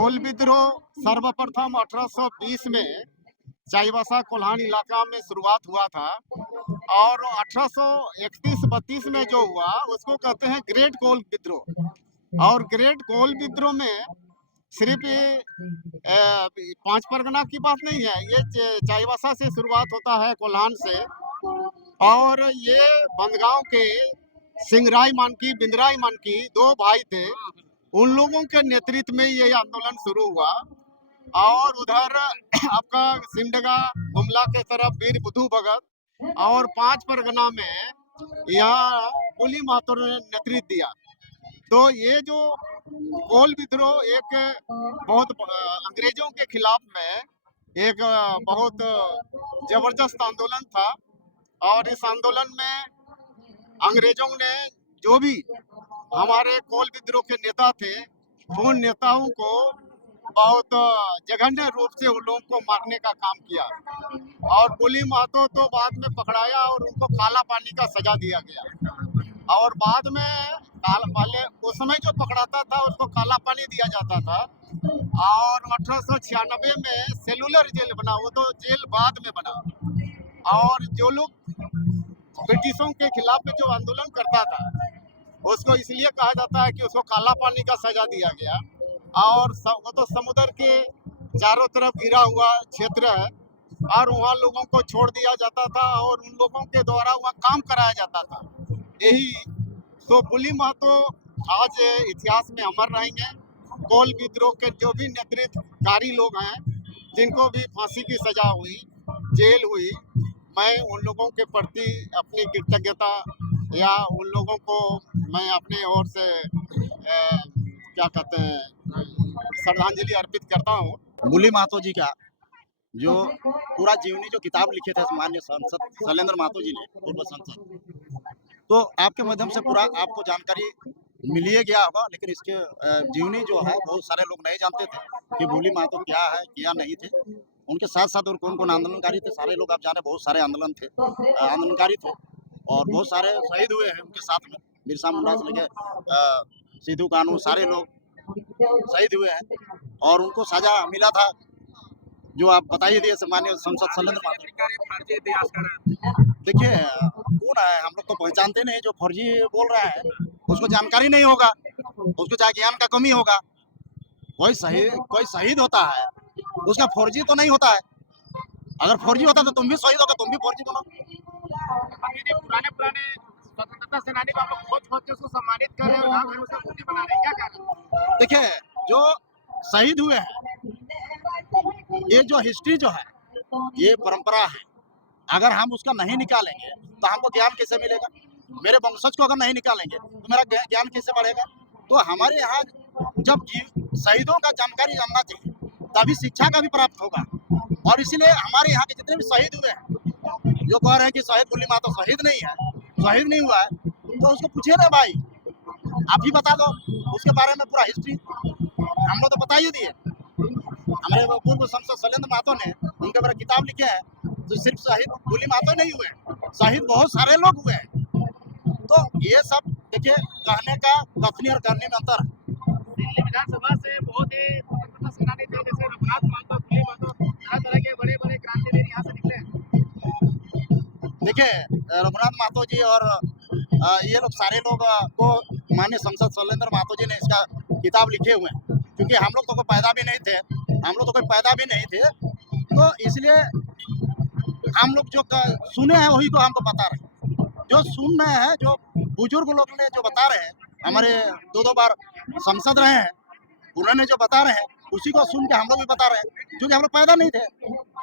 कोल विद्रोह सर्वप्रथम 1820 में चाईबासा कोल्हान इलाका में शुरुआत हुआ था और 1831-32 में जो हुआ उसको कहते हैं ग्रेट कोल विद्रोह। और ग्रेट कोल विद्रोह में सिर्फ पांच परगना की बात नहीं है, ये चाईबासा से शुरुआत होता है, कोल्हान से। और ये बंदगांव के सिंगराई मानकी, बिंदराई मानकी दो भाई थे, उन लोगों के नेतृत्व में ये आंदोलन शुरू हुआ। और उधर आपका सिमडेगा गुमला के तरफ वीर बुद्धू भगत और पांच परगना में यहाँ पुली महतो ने नेतृत्व दिया। तो ये जो कोल विद्रोह एक बहुत अंग्रेजों के खिलाफ में एक बहुत जबरदस्त आंदोलन था। और इस आंदोलन में अंग्रेजों ने जो भी हमारे कोल विद्रोह के नेता थे, उन नेताओं को बहुत जघन्य रूप से उन लोगों को मारने का काम किया। और पुली महतो तो बाद में पकड़ाया और उनको काला पानी का सजा दिया गया। और बाद में पहले उस समय जो पकड़ाता था उसको काला पानी दिया जाता था। और 1896 में सेलुलर जेल बना, वो तो जेल बाद में बना। और जो लोग ब्रिटिशों के खिलाफ में जो आंदोलन करता था उसको इसलिए कहा जाता है कि उसको काला पानी का सजा दिया गया। और वो तो समुद्र के चारों तरफ घिरा हुआ क्षेत्र है और वहाँ लोगों को छोड़ दिया जाता था और उन लोगों के द्वारा वहाँ काम कराया जाता था। यही तो पुली महतो आज इतिहास में अमर रहेंगे। कोल विद्रोह के जो भी नेतृत्वकारी लोग हैं, जिनको भी फांसी की सजा हुई, जेल हुई, मैं उन लोगों के प्रति अपनी कृतज्ञता या उन लोगों को मैं अपने ओर से क्या कहते हैं श्रद्धांजलि अर्पित करता हूँ। पुली महतो जी का जो पूरा जीवनी जो किताब लिखे थे माननीय सांसद शैलेंद्र महतो जी ने, पूर्व सांसद, तो आपके माध्यम से पूरा आपको जानकारी मिल ही गया होगा। लेकिन इसके जीवनी जो है बहुत सारे लोग नहीं जानते थे कि पुली महतो क्या है, क्या नहीं थे। उनके साथ साथ और कौन कौन आंदोलनकारी थे, सारे लोग आप जाने, बहुत सारे आंदोलनकारी थे और बहुत सारे शहीद हुए हैं उनके साथ में। बिरसा मुंडा से लेके सिद्धू कानू, सारे लोग शहीद हुए हैं और उनको सजा मिला था जो आप बताइए दिए माननीय संसद शैलेंद्र महतो। देखिए कौन है, हम लोग तो पहचानते नहीं, जो फर्जी बोल रहा है उसको जानकारी नहीं होगा, उसको चाहे ज्ञान का कमी होगा। कोई शहीद होता है उसका फर्जी तो नहीं होता है। अगर फर्जी होता तो तुम भी शहीद होगा, तुम भी फर्जी बनो। पुराने स्वतंत्रता सेनानी को आप लोग खोज खोज के उसको सम्मानित कर रहे हैं और उसका मूर्ति बना रहे हैं, क्या कारण? देखिए जो शहीद हुए हैं, ये जो हिस्ट्री जो है, ये परंपरा है। अगर हम उसका नहीं निकालेंगे तो हमको ज्ञान कैसे मिलेगा? मेरे वंशज को अगर नहीं निकालेंगे तो मेरा ज्ञान कैसे बढ़ेगा? तो हमारे यहाँ जब शहीदों का जानकारी जानना चाहिए, तभी शिक्षा का भी प्राप्त होगा। और इसीलिए हमारे यहाँ के जितने भी शहीद हुए हैं, जो कह रहे हैं कि शहीद पुली महतो शहीद नहीं है, शहीद नहीं हुआ है, तो उसको पूछिए ना भाई, आप ही बता दो उसके बारे में पूरा हिस्ट्री। हम लोग तो बता ही दिए। हमारे पूर्व सांसद शैलेंद्र महतो ने उनके बारे किताब लिखे हैं, तो सिर्फ शहीद पुली महतो नहीं हुए, शहीद बहुत सारे लोग हुए हैं। तो ये सब देखिए, कहने का कथनी और करने में अंतर है। दिल्ली विधानसभा से बहुत ही स्वतंत्रता सेनानी थे, जैसे रघुनाथ महतो, पुली महतो, तरह तरह के बड़े बड़े क्रांतिवीर यहाँ से निकले हैं। देखिए रघुनाथ महतो जी और ये लोग सारे लोग को माननीय संसद शैलेंद्र महतो जी ने इसका किताब लिखे हुए हैं, क्योंकि हम लोग तो कोई पैदा भी नहीं थे, तो इसलिए हम लोग जो सुने हैं वही तो हमको बता रहे हैं। जो सुन रहे हैं, जो बुजुर्ग लोग ने जो बता रहे हैं, हमारे दो बार संसद रहे हैं, उन्होंने जो बता रहे हैं उसी को सुन के हम लोग भी बता रहे हैं, क्योंकि हम लोग पैदा नहीं थे।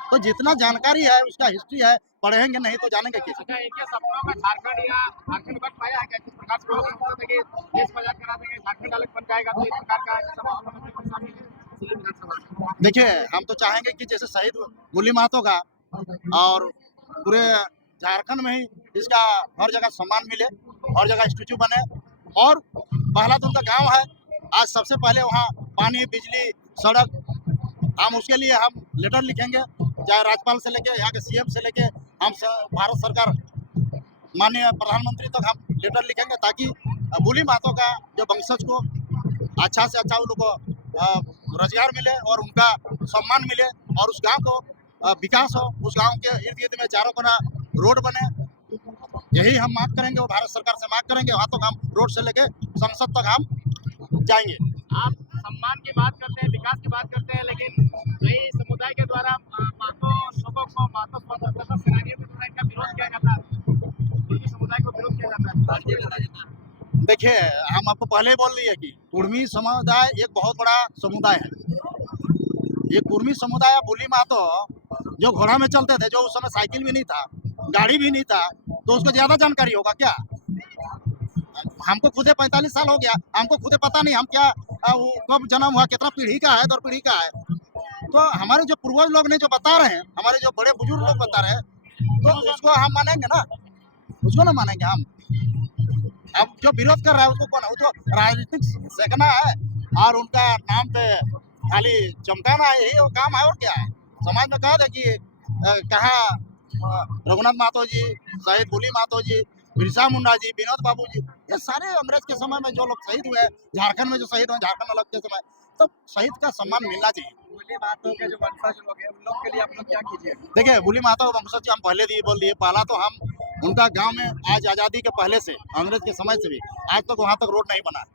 तो जितना जानकारी है उसका हिस्ट्री है, पढ़ेंगे नहीं तो जानेंगे कैसे? अच्छा, इनके सपनों में झारखंड बन पाया है क्या? किस प्रकार से लोग सोचते थे कि देश को आजाद करा देंगे, झारखंड अलग बन जाएगा, तो इस प्रकार का देखिए हम तो चाहेंगे कि जैसे शहीद पुली महतो का और पूरे झारखंड में ही इसका हर जगह सम्मान मिले, हर जगह स्टैचू बने। और पहला तो उनका गाँव है, आज सबसे पहले वहाँ पानी, बिजली, सड़क, हम उसके लिए हम लेटर लिखेंगे, चाहे राज्यपाल से लेके यहाँ के सीएम से लेके हम भारत सरकार माननीय प्रधानमंत्री तक हम लेटर लिखेंगे, ताकि पुली महतो का जो वंशज को अच्छा से अच्छा उन लोग को रोजगार मिले और उनका सम्मान मिले और उस गांव को विकास हो, उस गांव के इर्द गिर्द में चारों कोना रोड बने। यही हम मांग करेंगे और भारत सरकार से मांग करेंगे। वहां तक हम रोड से लेके संसद तक हम जाएंगे। आप सम्मान की बात करते हैं, विकास की बात करते हैं, लेकिन कई समुदाय के द्वारा महतो लोगों को, महतो स्वतंत्रता सेनानियों के द्वारा इनका विरोध किया जाता है, कुर्मी समुदाय को विरोध किया जाता है। देखिए, हम आपको पहले ही बोल दिए कि कुर्मी समुदाय एक बहुत बड़ा समुदाय है। ये कुर्मी समुदाय या बुली महतो जो घोड़ा में चलते थे, जो उस समय साइकिल भी नहीं था, गाड़ी भी नहीं था, तो उसको ज्यादा जानकारी होगा क्या? हमको खुदे 45 साल हो गया, हमको खुदे पता नहीं हम क्या वो कब जन्म हुआ, कितना पीढ़ी का है, दर पीढ़ी का है। तो हमारे जो पूर्वज लोग ने जो बता रहे हैं, हमारे जो बड़े बुजुर्ग लोग बता रहे हैं, तो उसको हम मानेंगे ना, उसको ना मानेंगे हम। अब जो विरोध कर रहा है उसको कौन है? वो तो राजनीतिक सेकना है और उनका नाम पे खाली चमकाना है, यही वो काम है और क्या है। समाज में कह दे कि कहाँ रघुनाथ महतो जी, शहीद बुली महतो जी, बिरसा मुंडा जी, विनोद बाबू जी, ये सारे अंग्रेज के समय में जो लोग शहीद हुए, झारखंड में जो शहीद हुए, झारखंड अलग के समय, तो शहीद का सम्मान मिलना चाहिए। बुली महतो के जो वंशज लोग हैं, उन लोग के लिए आप लोग क्या कीजिए? देखिए, बुली महतो वंशज हम पहले दिए बोल दिए, पहला तो हम उनका गांव में आज आज़ादी के पहले से, अंग्रेज के समय से भी आज तक वहां तक रोड नहीं बना है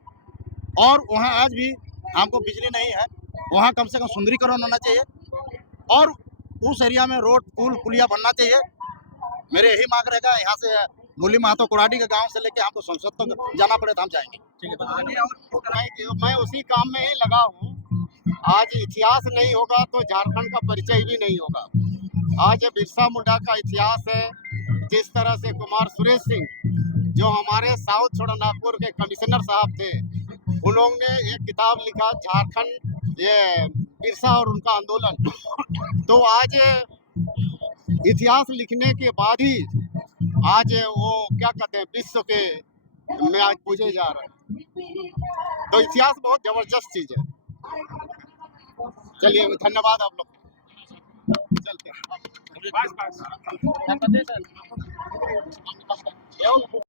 और वहां आज भी हमको बिजली नहीं है। वहां कम से कम सुंदरीकरण होना चाहिए और उस एरिया में रोड, पुल, पुलिया बनना चाहिए। मेरे यही मांग रहेगा। यहाँ से बुली महतो कोड़ाडी के गांव से लेके हमको संसद तक जाना पड़े तो हम जाएंगे। ठीक है, तो आगे और मैं उसी काम में ही लगा हूँ। आज इतिहास नहीं होगा तो झारखंड का परिचय भी नहीं होगा। आज बिरसा मुंडा का इतिहास है। जिस तरह से कुमार सुरेश सिंह, जो हमारे साउथ छोटानागपुर के कमिश्नर साहब थे, उन लोगों ने एक किताब लिखा, झारखंड, ये बिरसा और उनका आंदोलन। तो आज इतिहास लिखने के बाद ही आज वो क्या कहते हैं, विश्व के में आज पूछे जा रहे हैं। तो इतिहास बहुत जबरदस्त चीज है। चलिए, धन्यवाद आप लोग। चलते हैं। बस।